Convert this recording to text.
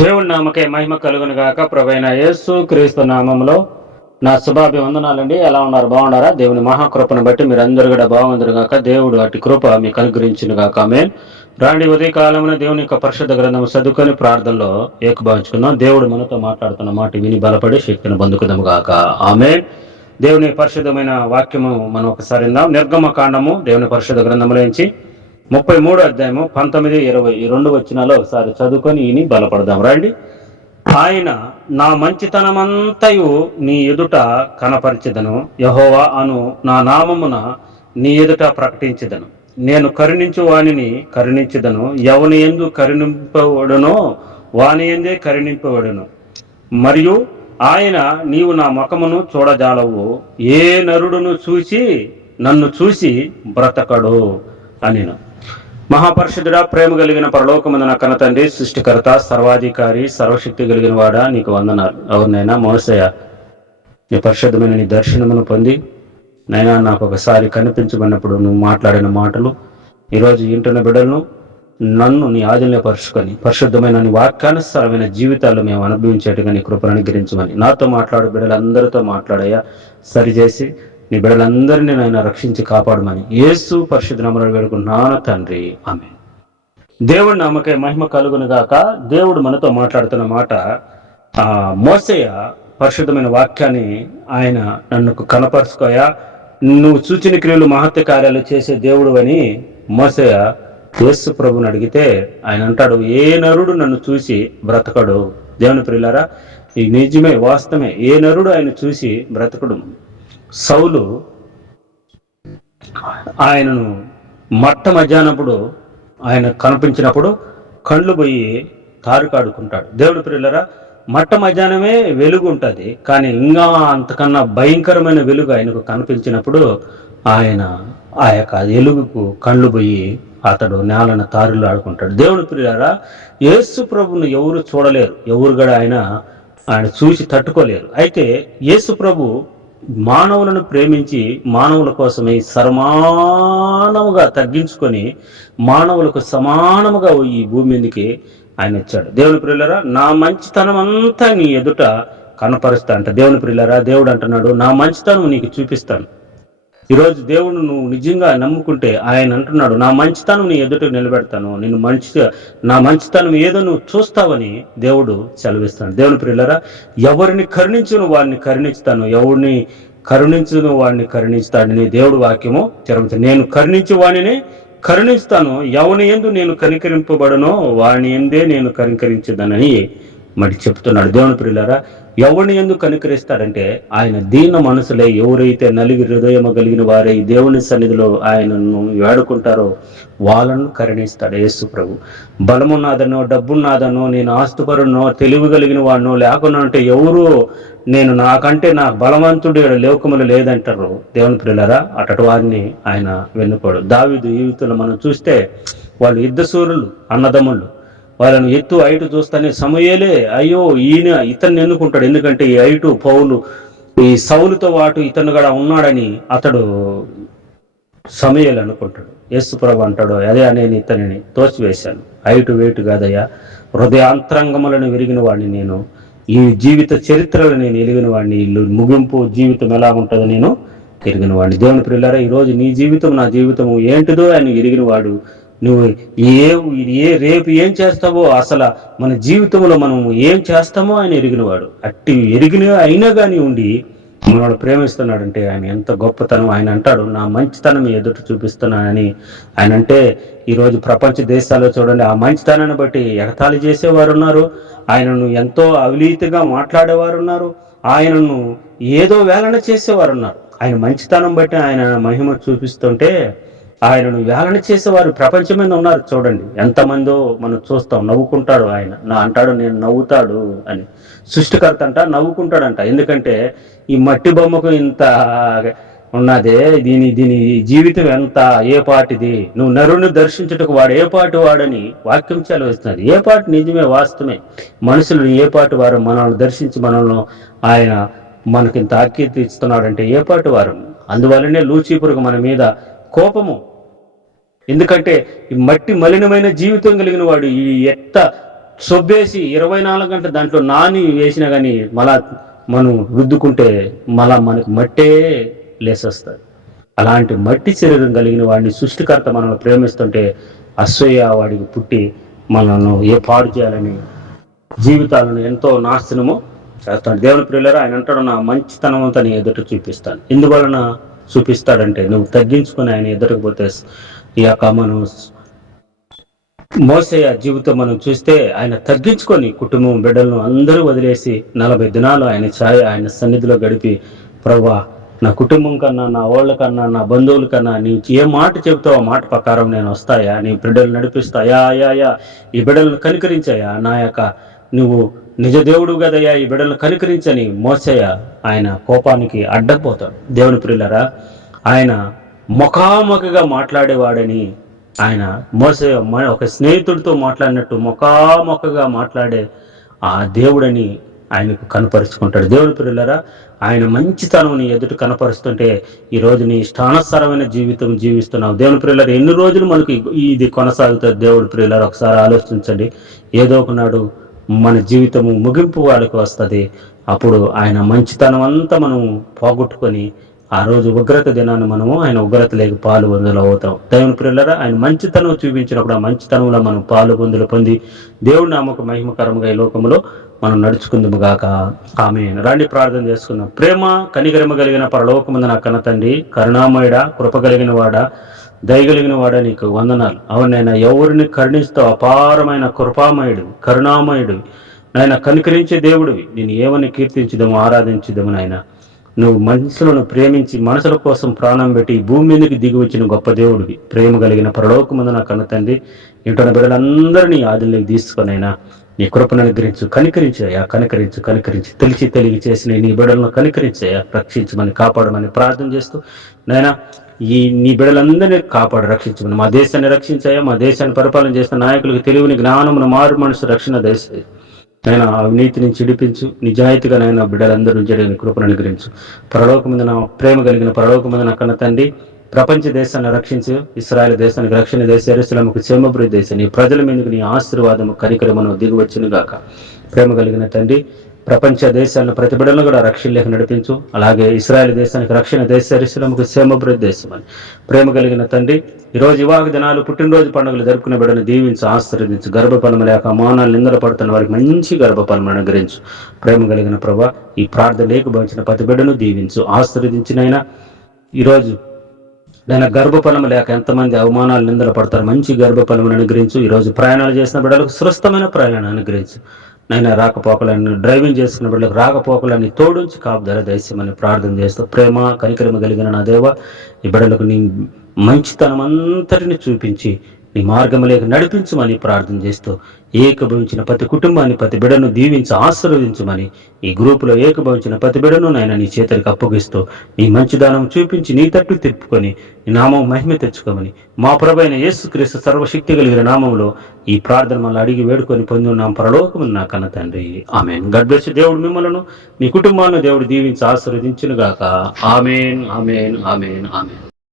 దేవుడి నామకే మహిమ కలుగును గాక. ప్రభువైన యేసు క్రీస్తు నామంలో నా శుభాభివందనాలండి. ఎలా ఉన్నారు? బాగున్నారా? దేవుని మహాకృపను బట్టి మీరందరూ కూడా బాగుందరు గాక. దేవుడు అటు కృప మీకు అనుగ్రహించును గాక. ఆమేన్. రాండి, ఉదయ కాలమున దేవుని యొక్క పరిశుద్ధ గ్రంథం చదువుకొని ప్రార్థనలో ఏకభావించుకుందాం. దేవుడు మనతో మాట్లాడుతున్న మాట విని బలపడి శక్తిని పొందుకుందాము గాక. ఆమేన్. దేవుని పరిశుద్ధమైన వాక్యము మనం ఒకసారి విందాం. నిర్గమ కాండము దేవుని పరిశుద్ధ గ్రంథంలో నుంచి 33 అధ్యాయము 19, 20 ఈ 2 వచనాలు ఒకసారి చదువుకొని విని బలపడదాం. రండి. ఆయన నా మంచితనమంతయు నీ ఎదుట కనపరిచెదను, యెహోవా అను నా నామమున నీ ఎదుట ప్రకటించెదను. నేను కరుణించు వానిని కరుణించెదను, ఎవని యందు కరుణింపబడునో వాని యందే కరుణింపబడును. మరియు ఆయన నీవు నా ముఖమును చూడజాలవు, ఏ నరుడును చూసి నన్ను చూసి బ్రతకడు అనిను. మహాపరిషుద్ధుడా, ప్రేమ కలిగిన పరలోకమందున కన్న తండ్రి, సృష్టికర్త, సర్వాధికారి, సర్వశక్తి కలిగిన వాడా, నీకు వందనాలు. ఎవరినైనా మోసయ్య నీ పరిశుద్ధమైన నీ దర్శనమును పొంది నైనా నాకు ఒకసారి కనిపించమన్నప్పుడు నువ్వు మాట్లాడిన మాటలు ఈరోజు ఇంటున్న బిడ్డలను నన్ను నీ ఆధీనంలో పరుచుకొని పరిశుద్ధమైన నీ వాక్యానుసారమైన జీవితాలు మేము అనుభవించేట్టుగా నీ కృపను అనుగ్రహించమని, నాతో మాట్లాడు బిడ్డలందరితో మాట్లాడయ్యా, సరిచేసి నీ బిడ్డలందరినీ నాయన రక్షించి కాపాడమని యేసు పరిశుద్ధ నామములో వేడుకుంటున్నాను తండ్రి. ఆమేన్. దేవుడి నామకే మహిమ కలుగును గాక. దేవుడు మనతో మాట్లాడుతున్న మాట, మోసయ్య పరిశుద్ధమైన వాక్యాన్ని ఆయన నన్ను కనపరుచుకోయా, నువ్వు సూచన క్రియలు మహత్య కార్యాలు చేసే దేవుడు అని మోసయ్య యేసు ప్రభుని అడిగితే ఆయన అంటాడు, ఏ నరుడు నన్ను చూసి బ్రతకడు. దేవుని ప్రియులారా, ఈ నిజమే, వాస్తవమే. ఏ నరుడు ఆయన చూసి బ్రతకడు. సౌలు ఆయనను మట్ట మధ్యాహ్నప్పుడు ఆయన కనిపించినప్పుడు కళ్ళు పోయి తారుకాడుకుంటాడు. దేవుడి ప్రియులరా, మట్ట మధ్యాహ్నమే వెలుగు ఉంటుంది, కానీ ఇంకా అంతకన్నా భయంకరమైన వెలుగు ఆయనకు కనిపించినప్పుడు ఆయన ఆ యొక్క వెలుగుకు కళ్ళు పోయి అతడు నేలను తారులు ఆడుకుంటాడు. దేవుని ప్రియులారా, యేసు ప్రభును ఎవరు చూడలేరు, ఎవరు కూడా ఆయన చూసి తట్టుకోలేరు. అయితే యేసు ప్రభు మానవులను ప్రేమించి మానవుల కోసమే సమానముగా తగ్గించుకొని మానవులకు సమానముగా ఈ భూమి మీదకి ఆయన వచ్చాడు. దేవుని ప్రియులారా, నా మంచితనం అంతా నీ ఎదుట కనపరుస్తా అంట. దేవుని ప్రియులారా, దేవుడు అంటున్నాడు, నా మంచితనం నీకు చూపిస్తాను. ఈరోజు దేవుడు నువ్వు నిజంగా నమ్ముకుంటే ఆయన అంటున్నాడు, నా మంచితనం నీ ఎదుట నిలబెడతాను, నేను నా మంచితనం ఏదో నువ్వు చూస్తావని దేవుడు సెలవిస్తాను. దేవుని ప్రియులారా, ఎవరిని కరుణించును వారిని కరుణిస్తాను, ఎవరిని కరుణించును వాడిని కరుణిస్తాడని దేవుడు వాక్యము తెరవుతుంది. నేను కరుణించు వాడిని కరుణిస్తాను, ఎవని యందు నేను కనికరింపబడనో వాని ఎందే నేను కనికరించదనని మరి చెప్తున్నాడు. దేవుని ప్రియులారా, ఎవరిని ఎందుకు కనికరిస్తాడంటే ఆయన దీన మనసులే, ఎవరైతే నలిగి హృదయము కలిగిన వారే దేవుని సన్నిధిలో ఆయనను వేడుకుంటారో వాళ్ళను కరుణిస్తాడు యేసు ప్రభు. బలమున్నదనో డబ్బున్నదనో నేను ఆస్తుపరునో తెలివి కలిగిన వాడినో లేకున్నా అంటే ఎవరు నేను నాకంటే నా బలవంతుడు లోకములు లేదంటారు. దేవుని ప్రియులారా, అటటి వారిని ఆయన వెన్నుకోడు. దావీదు జీవితంలో మనం చూస్తే వాళ్ళు యుద్ధశూరులు, అన్నదమ్ముళ్ళు. వాళ్ళని ఎత్తు హైటు చూస్తానే సమూయేలే అయ్యో ఇతన్ని ఎన్నుకుంటాడు, ఎందుకంటే ఈ హైటు పౌలు ఈ సౌలుతో పాటు ఇతను కూడా ఉన్నాడని అతడు సమూయేలు అనుకుంటాడు. యేసు ప్రభు అంటాడు, అదే నేను ఇతనిని తోసివేశాను, హైటు వెయిట్ కాదయ్యా, హృదయాంతరంగములను విరిగిన వాడిని నేను, ఈ జీవిత చరిత్రలు నేను ఎరిగిన వాడిని, ఇల్లు ముగింపు జీవితం ఎలా ఉంటుందో నేను ఎరిగిన వాడిని. దేవుని ప్రియులారా, ఈరోజు నీ జీవితం నా జీవితము ఏంటిదో ఆయన ఎరిగిన వాడు. నువ్వు రేపు ఏం చేస్తావో, అసలు మన జీవితంలో మనం ఏం చేస్తామో ఆయన ఎరిగినవాడు. అట్టి ఎరిగిన అయినా కానీ ఉండి మనవాడు ప్రేమిస్తున్నాడంటే ఆయన ఎంత గొప్పతనం. ఆయన అంటాడు, నా మంచితనం ఎదుట చూపిస్తున్నానని. ఆయన అంటే ఈరోజు ప్రపంచ దేశాల్లో చూడండి, ఆ మంచితనాన్ని బట్టి ఎగతాళి చేసేవారు ఉన్నారు, ఆయనను ఎంతో అవినీతిగా మాట్లాడేవారు ఉన్నారు, ఆయనను ఏదో వేలన చేసేవారు ఉన్నారు. ఆయన మంచితనం బట్టి ఆయన మహిమ చూపిస్తుంటే ఆయనను వేలన చేసేవారు ప్రపంచం మీద ఉన్నారు. చూడండి ఎంతమందో మనం చూస్తాం. నవ్వుకుంటాడు ఆయన, అంటాడు నేను నవ్వుతాడు అని. సృష్టికర్త అంట నవ్వుకుంటాడంట, ఎందుకంటే ఈ మట్టి బొమ్మకు ఇంత ఉన్నదే, దీని జీవితం ఎంత ఏ పాటిది, నువ్వు నరుని దర్శించుటకు వాడు ఏ పాటి వాడని వాక్యం సెలవిస్తున్నది. ఏ పాటి నిజమే, వాస్తవమే. మనుషులు ఏ పాటి వారు మనల్ని దర్శించి మనల్ని ఆయన మనకింత ఆకీర్తి ఇస్తున్నాడంటే ఏ పాటి వారు. అందువల్లనే లూచీపురకు మన మీద కోపము. ఎందుకంటే ఈ మట్టి మలినమైన జీవితం కలిగిన వాడు ఈ సొబ్బేసి 24 గంటలు దాంట్లో నాని వేసినా కానీ మళ్ళా మనం రుద్దుకుంటే మళ్ళా మనకు మట్టే లేసొస్తుంది. అలాంటి మట్టి శరీరం కలిగిన వాడిని సృష్టికర్త మనల్ని ప్రేమిస్తుంటే అసూయ వాడికి పుట్టి మనల్ని పాడు చేయాలని జీవితాలను ఎంతో నాశనము చేస్తాడు. దేవుని ప్రియులారా, ఆయన అంటాడు, నా మంచితనం అంతా నీ ఎదుట చూపిస్తాను. ఎందువలన చూపిస్తాడంటే నువ్వు తగ్గించుకొని ఆయన ఎదుటకపోతే ఈ యొక్క మనం మోసే జీవితం మనం చూస్తే ఆయన తగ్గించుకొని కుటుంబం బిడ్డలను అందరూ వదిలేసి 40 దినాలు ఆయన సన్నిధిలో గడిపి, ప్రభువా నా కుటుంబం కన్నా, నా వాళ్ళ కన్నా, నా బంధువుల కన్నా నీ ఏ మాట చెబుతావు ఆ మాట ప్రకారం నేను వస్తాయా, నీ బిడ్డలు నడిపిస్తాయా, ఈ బిడ్డలను కనికరించాయా, నా యొక్క నువ్వు నిజ దేవుడు కదయ్యా, ఈ బిడ్డలను కనికరించని మోసయ్య ఆయన కోపానికి అడ్డపోతాడు. దేవుని ప్రియులారా, ఆయన ముఖాముఖిగా మాట్లాడేవాడని ఆయన మోసే ఒక స్నేహితుడితో మాట్లాడినట్టు ముఖాముఖిగా మాట్లాడే ఆ దేవుడని ఆయనకు కనపరుచుకుంటాడు. దేవుని ప్రియులారా, ఆయన మంచితనం నీ ఎదుట కనపరుస్తుంటే ఈరోజు నీ ఇష్టానుసారమైన జీవితం జీవిస్తున్నావు. దేవుని ప్రియులారా, ఎన్ని రోజులు మనకు ఇది కొనసాగుతుంది? దేవుడి ప్రియులారా, ఒకసారి ఆలోచించండి. ఏదో ఒకనాడు మన జీవితము ముగింపు వాళ్ళకి వస్తుంది. అప్పుడు ఆయన మంచితనం అంతా మనం పోగొట్టుకొని ఆ రోజు ఉగ్రత దినాన్ని మనము ఆయన ఉగ్రత లేక పాలు పొందులు అవుతాం. దేవుని ప్రియులారా, ఆయన మంచితనం చూపించినప్పుడు ఆ మంచితనంలో మనం పాలు పొందులు పొంది దేవుడి నామకు మహిమకరంగా ఈ లోకంలో మనం నడుచుకుందాము గాక. ఆమేన్. రండి ప్రార్థన చేసుకుందాం. ప్రేమ కనికరమ కలిగిన పరలోకమందు నా కన్న తండ్రి, కరుణామయుడా, కృప కలిగిన వాడా, దయగలిగిన వాడా, నీకు వందనాలు. అవునైనా ఎవరిని కరుణిస్తావు? అపారమైన కృపామయుడు, కరుణామయుడు, నాయన కనికరించే దేవుడివి. నేను ఏమని కీర్తించుదాము, ఆరాధించుదాము. నాయన నువ్వు మనుషులను ప్రేమించి మనసుల కోసం ప్రాణం పెట్టి భూమి మీదకి దిగి వచ్చిన గొప్ప దేవుడివి. ప్రేమ కలిగిన పరలోకమందు నా కన్న తండ్రి, ఇంటున్న బిడ్డలందరినీ ఆదిలోకి తీసుకొనైనా నీ కృపను అనుగ్రహించు, కనికరించాయా, కనికరించి తెలిసి చేసిన నీ బిడ్డలను కనికరించాయా, రక్షించమని కాపాడమని ప్రార్థన చేస్తూ నాయన నీ బిడ్డలందరినీ కాపాడు, రక్షించమని. మా దేశాన్ని రక్షించాయా, మా దేశాన్ని పరిపాలన చేసిన నాయకులకు తెలివిని, జ్ఞానమును, మారు మనసు రక్షణ దయచేయి. నాయన అవినీతి నుంచి విడిపించు, నిజాయితీగా నాయన బిడ్డలందరూ జరిగిన కృపను అనుగ్రహించు. పరలోకమందు నా ప్రేమ కలిగిన పరలోకమందు నా కన్న తండ్రి, ప్రపంచ దేశాన్ని రక్షించు, ఇశ్రాయేలు దేశానికి రక్షణ దేశ, యెరూషలేముకు క్షేమభివృద్ధి దేశం, నీ ప్రజల మీదకి నీ ఆశీర్వాదము కనికరమును దిగువచ్చును గాక. ప్రేమ కలిగిన తండ్రి, ప్రపంచ దేశాలను ప్రతి బిడ్డలను కూడా రక్షణలేక నడిపించు. అలాగే ఇశ్రాయేలు దేశానికి రక్షణ దేశ, యెరూషలేముకు క్షేమభివృద్ధి దేశం అని ప్రేమ కలిగిన తండ్రి, ఈరోజు వివాహ దినాలు, పుట్టినరోజు పండుగలు జరుపుకునే బిడ్డను దీవించు, ఆశీర్వదించు. గర్భఫలము లేక అమానాలు నిందలు పడుతున్న వారికి మంచి గర్భఫలము అనుగ్రహించు. ప్రేమ కలిగిన ప్రభా, ఈ ప్రార్థన లేకపోయిన ప్రతి బిడ్డను దీవించు, ఆశీర్వదించినైనా ఈరోజు నేను గర్భఫలం లేక ఎంతమంది అవమానాలు నిందలు పడతారు, మంచి గర్భఫలమును అనుగ్రహించు. ఈరోజు ప్రయాణాలు చేసిన బిడ్డలకు సురస్థమైన ప్రయాణాన్ని అనుగ్రహించు. నైనా రాకపోకలన్నీ డ్రైవింగ్ చేసుకున్న బిడ్డలకు రాకపోకలన్నీ తోడుంచి కాపుదల దయచేయమని ప్రార్థన చేస్తూ, ప్రేమ కనికరమ కలిగిన నా దేవ, ఈ బిడ్డలకు నీ మంచితనం అంతటిని చూపించి నీ మార్గంలోకి నడిపించమని ప్రార్థన చేస్తూ, ఏకభవించిన ప్రతి కుటుంబాన్ని, ప్రతి బిడ్డను దీవించి ఆశీర్వదించమని, ఈ గ్రూపులో ఏకభవించిన ప్రతి బిడ్డను నాయన నీ చేతులకు అప్పగిస్తూ నీ మంచిదానం చూపించి నీ తట్టు తిప్పుకొని నీ నామం మహిమ తెచ్చుకోమని మా ప్రభువైన యేసుక్రీస్తు సర్వశక్తి కలిగిన నామంలో ఈ ప్రార్థన మళ్ళీ అడిగి వేడుకొని పొంది ఉన్నాం పరలోకమున నా కన్న తండ్రి. ఆమేన్. God bless you. దేవుడు మిమ్మలను, మీ కుటుంబాలను దేవుడు దీవించి ఆశీర్వదించును గాక. ఆమేన్, ఆమేన్, ఆమేన్, ఆమేన్.